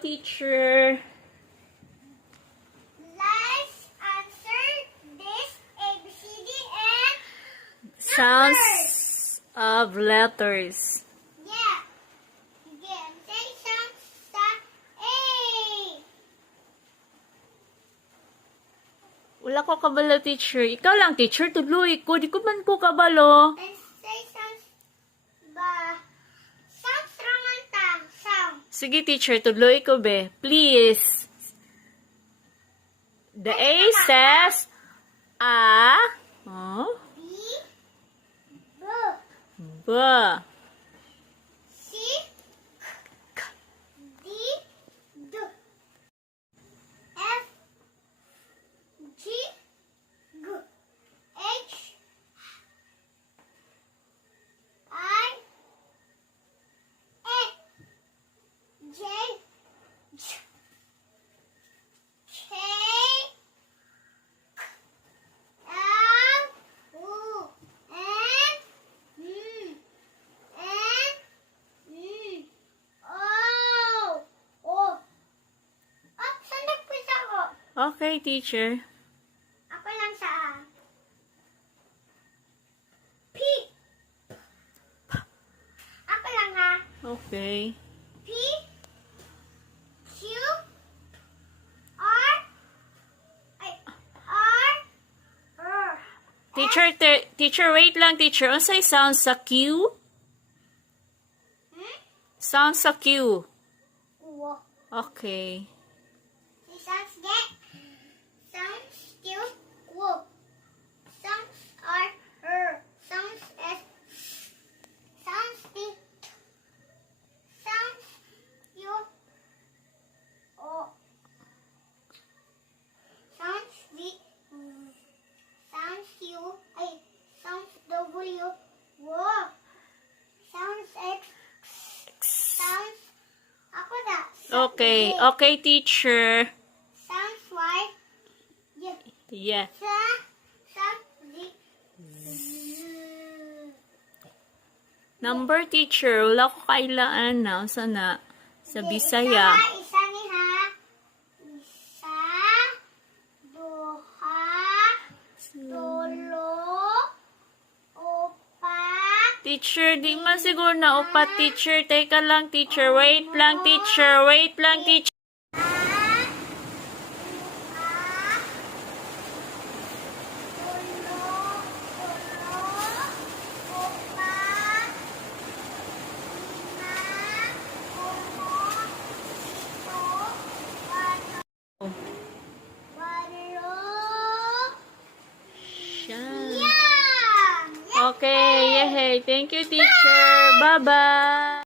teacher. Let's answer this ABCD and Sounds of letters. yeah. Again, say sounds sa A. Wala ko kabalo, teacher. Ikaw lang, teacher. Tuloy ko. Di ko man ko kabalo. And say sounds ba. Sounds ramanta. Sound. Sige, teacher. Tuloy ko, be. Please. The A says, A. Oh. B. B. B. C. K. D. D. F. G. G. H. I. A. J. J. K. L. U. N. O. O. Saan nagpisa ko? Okay, teacher. Ako lang sa P. Ako lang ha. Okay. P. Q. R. Ay, R. R. Teacher, wait lang, teacher. Unsay sound sa Q? Sound sa Q. Uwo. Okay. Si sounds get. Sounds still. Wo. Sounds are. Sounds S. Sounds T. Sounds U. O. Sounds V. Sounds U. Ay. Sounds W. Wo. Sounds X. Sounds. Ako na. Okay. Z. Okay, teacher. Sounds Y. Yeah. Yeah. Sounds Z. Number, teacher. Wala ko kailaan na. Sana. Sa Bisaya. Isa ni ha. Isa. Duha. Tulo. Upat. Teacher, di man siguro na upat, teacher. Teka lang, teacher. Wait lang, teacher. Wait lang, teacher. Siya. Okay, yay. Thank you, teacher. Bye-bye.